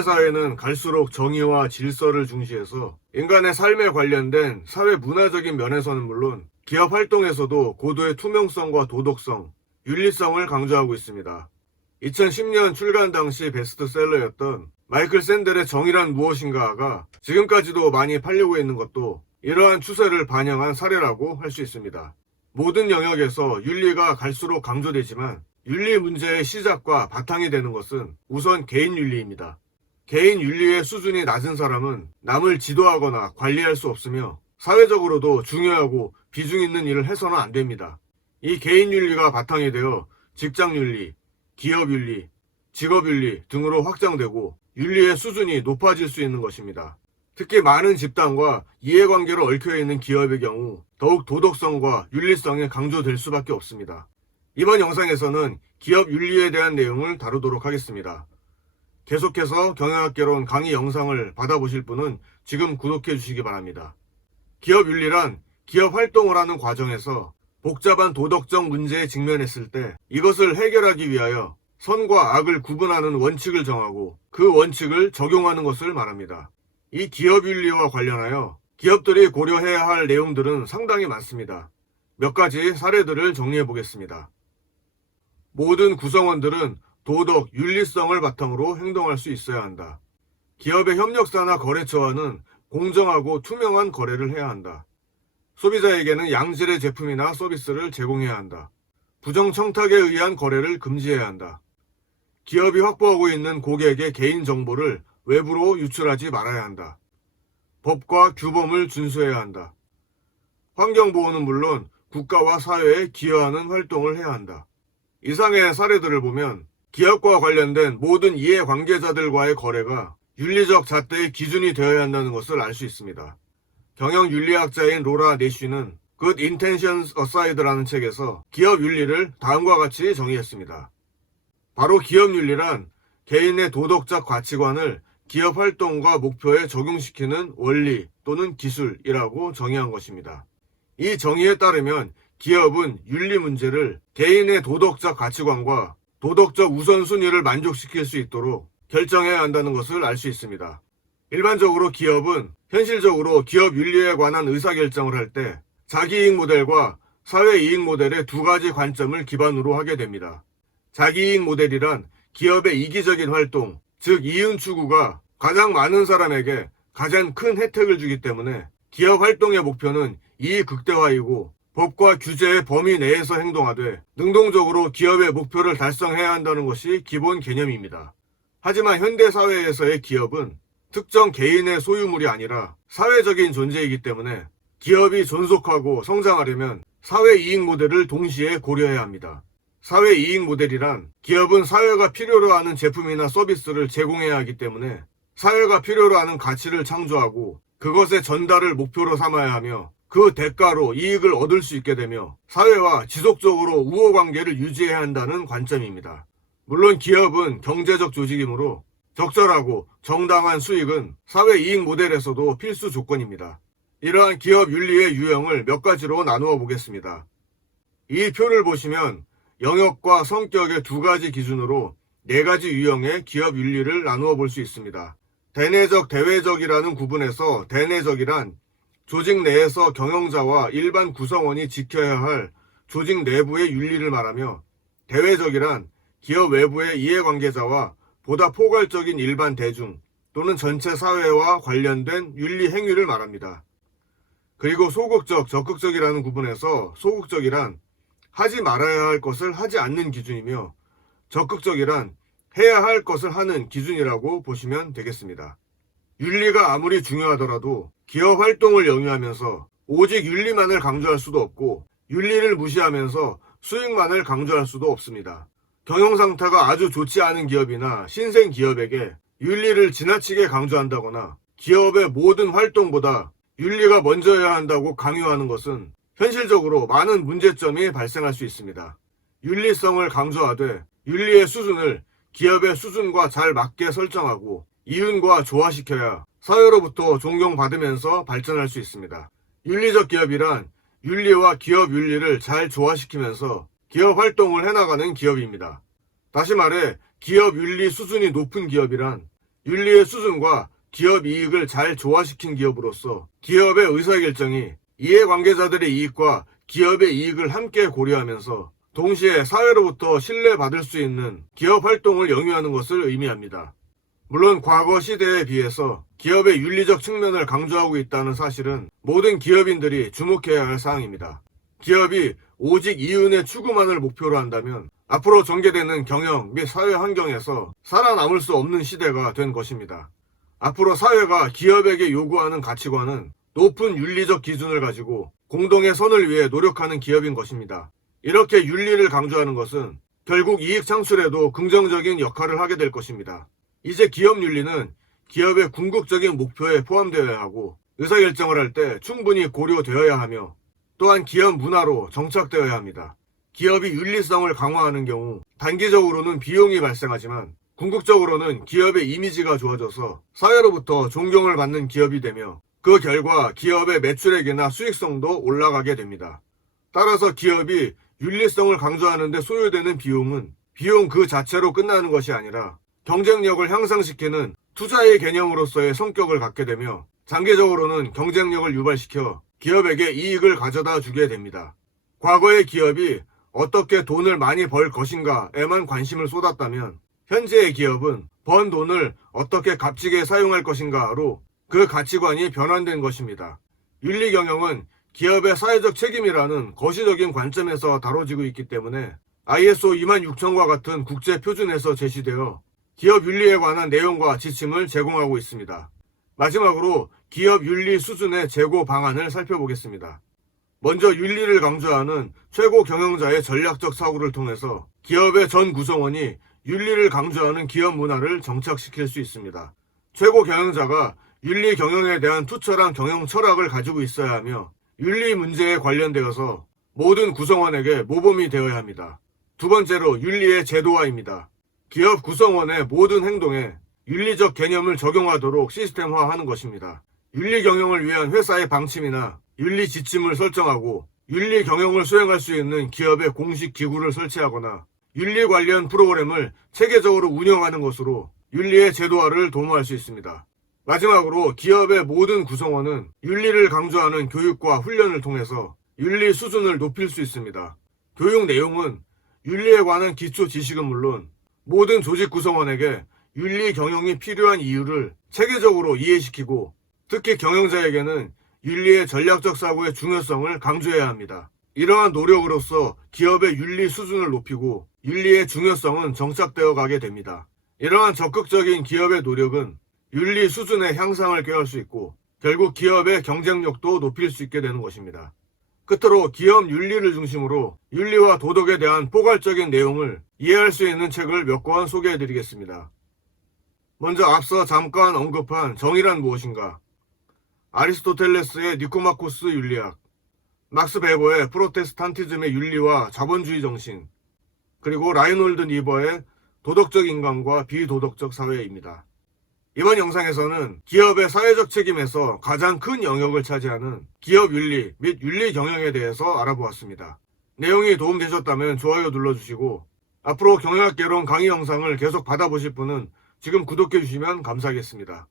현대사회는 갈수록 정의와 질서를 중시해서 인간의 삶에 관련된 사회 문화적인 면에서는 물론 기업 활동에서도 고도의 투명성과 도덕성, 윤리성을 강조하고 있습니다. 2010년 출간 당시 베스트셀러였던 마이클 샌델의 정의란 무엇인가가 지금까지도 많이 팔리고 있는 것도 이러한 추세를 반영한 사례라고 할 수 있습니다. 모든 영역에서 윤리가 갈수록 강조되지만 윤리 문제의 시작과 바탕이 되는 것은 우선 개인 윤리입니다. 개인 윤리의 수준이 낮은 사람은 남을 지도하거나 관리할 수 없으며 사회적으로도 중요하고 비중 있는 일을 해서는 안 됩니다. 이 개인 윤리가 바탕이 되어 직장 윤리, 기업 윤리, 직업 윤리 등으로 확장되고 윤리의 수준이 높아질 수 있는 것입니다. 특히 많은 집단과 이해관계로 얽혀있는 기업의 경우 더욱 도덕성과 윤리성이 강조될 수밖에 없습니다. 이번 영상에서는 기업 윤리에 대한 내용을 다루도록 하겠습니다. 계속해서 경영학개론 강의 영상을 받아보실 분은 지금 구독해 주시기 바랍니다. 기업 윤리란 기업 활동을 하는 과정에서 복잡한 도덕적 문제에 직면했을 때 이것을 해결하기 위하여 선과 악을 구분하는 원칙을 정하고 그 원칙을 적용하는 것을 말합니다. 이 기업 윤리와 관련하여 기업들이 고려해야 할 내용들은 상당히 많습니다. 몇 가지 사례들을 정리해 보겠습니다. 모든 구성원들은 도덕, 윤리성을 바탕으로 행동할 수 있어야 한다. 기업의 협력사나 거래처와는 공정하고 투명한 거래를 해야 한다. 소비자에게는 양질의 제품이나 서비스를 제공해야 한다. 부정청탁에 의한 거래를 금지해야 한다. 기업이 확보하고 있는 고객의 개인정보를 외부로 유출하지 말아야 한다. 법과 규범을 준수해야 한다. 환경보호는 물론 국가와 사회에 기여하는 활동을 해야 한다. 이상의 사례들을 보면 기업과 관련된 모든 이해관계자들과의 거래가 윤리적 잣대의 기준이 되어야 한다는 것을 알 수 있습니다. 경영윤리학자인 로라 내쉬는 Good Intentions Aside라는 책에서 기업 윤리를 다음과 같이 정의했습니다. 바로 기업 윤리란 개인의 도덕적 가치관을 기업 활동과 목표에 적용시키는 원리 또는 기술이라고 정의한 것입니다. 이 정의에 따르면 기업은 윤리 문제를 개인의 도덕적 가치관과 도덕적 우선순위를 만족시킬 수 있도록 결정해야 한다는 것을 알 수 있습니다. 일반적으로 기업은 현실적으로 기업 윤리에 관한 의사결정을 할 때 자기이익 모델과 사회이익 모델의 두 가지 관점을 기반으로 하게 됩니다. 자기이익 모델이란 기업의 이기적인 활동, 즉 이윤 추구가 가장 많은 사람에게 가장 큰 혜택을 주기 때문에 기업 활동의 목표는 이익 극대화이고 법과 규제의 범위 내에서 행동하되 능동적으로 기업의 목표를 달성해야 한다는 것이 기본 개념입니다. 하지만 현대사회에서의 기업은 특정 개인의 소유물이 아니라 사회적인 존재이기 때문에 기업이 존속하고 성장하려면 사회이익 모델을 동시에 고려해야 합니다. 사회이익 모델이란 기업은 사회가 필요로 하는 제품이나 서비스를 제공해야 하기 때문에 사회가 필요로 하는 가치를 창조하고 그것의 전달을 목표로 삼아야 하며 그 대가로 이익을 얻을 수 있게 되며 사회와 지속적으로 우호관계를 유지해야 한다는 관점입니다. 물론 기업은 경제적 조직이므로 적절하고 정당한 수익은 사회이익 모델에서도 필수 조건입니다. 이러한 기업 윤리의 유형을 몇 가지로 나누어 보겠습니다. 이 표를 보시면 영역과 성격의 두 가지 기준으로 네 가지 유형의 기업 윤리를 나누어 볼 수 있습니다. 대내적, 대외적이라는 구분에서 대내적이란 조직 내에서 경영자와 일반 구성원이 지켜야 할 조직 내부의 윤리를 말하며 대외적이란 기업 외부의 이해관계자와 보다 포괄적인 일반 대중 또는 전체 사회와 관련된 윤리 행위를 말합니다. 그리고 소극적, 적극적이라는 구분에서 소극적이란 하지 말아야 할 것을 하지 않는 기준이며 적극적이란 해야 할 것을 하는 기준이라고 보시면 되겠습니다. 윤리가 아무리 중요하더라도 기업 활동을 영위하면서 오직 윤리만을 강조할 수도 없고 윤리를 무시하면서 수익만을 강조할 수도 없습니다. 경영 상태가 아주 좋지 않은 기업이나 신생 기업에게 윤리를 지나치게 강조한다거나 기업의 모든 활동보다 윤리가 먼저여야 한다고 강요하는 것은 현실적으로 많은 문제점이 발생할 수 있습니다. 윤리성을 강조하되 윤리의 수준을 기업의 수준과 잘 맞게 설정하고 이윤과 조화시켜야 사회로부터 존경받으면서 발전할 수 있습니다. 윤리적 기업이란 윤리와 기업 윤리를 잘 조화시키면서 기업 활동을 해나가는 기업입니다. 다시 말해 기업 윤리 수준이 높은 기업이란 윤리의 수준과 기업 이익을 잘 조화시킨 기업으로서 기업의 의사결정이 이해관계자들의 이익과 기업의 이익을 함께 고려하면서 동시에 사회로부터 신뢰받을 수 있는 기업 활동을 영위하는 것을 의미합니다. 물론 과거 시대에 비해서 기업의 윤리적 측면을 강조하고 있다는 사실은 모든 기업인들이 주목해야 할 사항입니다. 기업이 오직 이윤의 추구만을 목표로 한다면 앞으로 전개되는 경영 및 사회 환경에서 살아남을 수 없는 시대가 된 것입니다. 앞으로 사회가 기업에게 요구하는 가치관은 높은 윤리적 기준을 가지고 공동의 선을 위해 노력하는 기업인 것입니다. 이렇게 윤리를 강조하는 것은 결국 이익 창출에도 긍정적인 역할을 하게 될 것입니다. 이제 기업 윤리는 기업의 궁극적인 목표에 포함되어야 하고 의사결정을 할 때 충분히 고려되어야 하며 또한 기업 문화로 정착되어야 합니다. 기업이 윤리성을 강화하는 경우 단기적으로는 비용이 발생하지만 궁극적으로는 기업의 이미지가 좋아져서 사회로부터 존경을 받는 기업이 되며 그 결과 기업의 매출액이나 수익성도 올라가게 됩니다. 따라서 기업이 윤리성을 강조하는 데 소요되는 비용은 비용 그 자체로 끝나는 것이 아니라 경쟁력을 향상시키는 투자의 개념으로서의 성격을 갖게 되며 장기적으로는 경쟁력을 유발시켜 기업에게 이익을 가져다 주게 됩니다. 과거의 기업이 어떻게 돈을 많이 벌 것인가에만 관심을 쏟았다면 현재의 기업은 번 돈을 어떻게 값지게 사용할 것인가로 그 가치관이 변환된 것입니다. 윤리 경영은 기업의 사회적 책임이라는 거시적인 관점에서 다뤄지고 있기 때문에 ISO 26000과 같은 국제 표준에서 제시되어 기업 윤리에 관한 내용과 지침을 제공하고 있습니다. 마지막으로 기업 윤리 수준의 제고 방안을 살펴보겠습니다. 먼저 윤리를 강조하는 최고 경영자의 전략적 사고를 통해서 기업의 전 구성원이 윤리를 강조하는 기업 문화를 정착시킬 수 있습니다. 최고 경영자가 윤리 경영에 대한 투철한 경영 철학을 가지고 있어야 하며 윤리 문제에 관련되어서 모든 구성원에게 모범이 되어야 합니다. 두 번째로 윤리의 제도화입니다. 기업 구성원의 모든 행동에 윤리적 개념을 적용하도록 시스템화하는 것입니다. 윤리 경영을 위한 회사의 방침이나 윤리 지침을 설정하고 윤리 경영을 수행할 수 있는 기업의 공식 기구를 설치하거나 윤리 관련 프로그램을 체계적으로 운영하는 것으로 윤리의 제도화를 도모할 수 있습니다. 마지막으로 기업의 모든 구성원은 윤리를 강조하는 교육과 훈련을 통해서 윤리 수준을 높일 수 있습니다. 교육 내용은 윤리에 관한 기초 지식은 물론 모든 조직 구성원에게 윤리 경영이 필요한 이유를 체계적으로 이해시키고 특히 경영자에게는 윤리의 전략적 사고의 중요성을 강조해야 합니다. 이러한 노력으로서 기업의 윤리 수준을 높이고 윤리의 중요성은 정착되어 가게 됩니다. 이러한 적극적인 기업의 노력은 윤리 수준의 향상을 꾀할 수 있고 결국 기업의 경쟁력도 높일 수 있게 되는 것입니다. 끝으로 기업 윤리를 중심으로 윤리와 도덕에 대한 포괄적인 내용을 이해할 수 있는 책을 몇 권 소개해 드리겠습니다. 먼저 앞서 잠깐 언급한 정의란 무엇인가, 아리스토텔레스의 니코마코스 윤리학, 막스 베버의 프로테스탄티즘의 윤리와 자본주의 정신, 그리고 라이놀드 니버의 도덕적 인간과 비도덕적 사회입니다. 이번 영상에서는 기업의 사회적 책임에서 가장 큰 영역을 차지하는 기업 윤리 및 윤리 경영에 대해서 알아보았습니다. 내용이 도움되셨다면 좋아요 눌러주시고 앞으로 경영학개론 강의 영상을 계속 받아보실 분은 지금 구독해주시면 감사하겠습니다.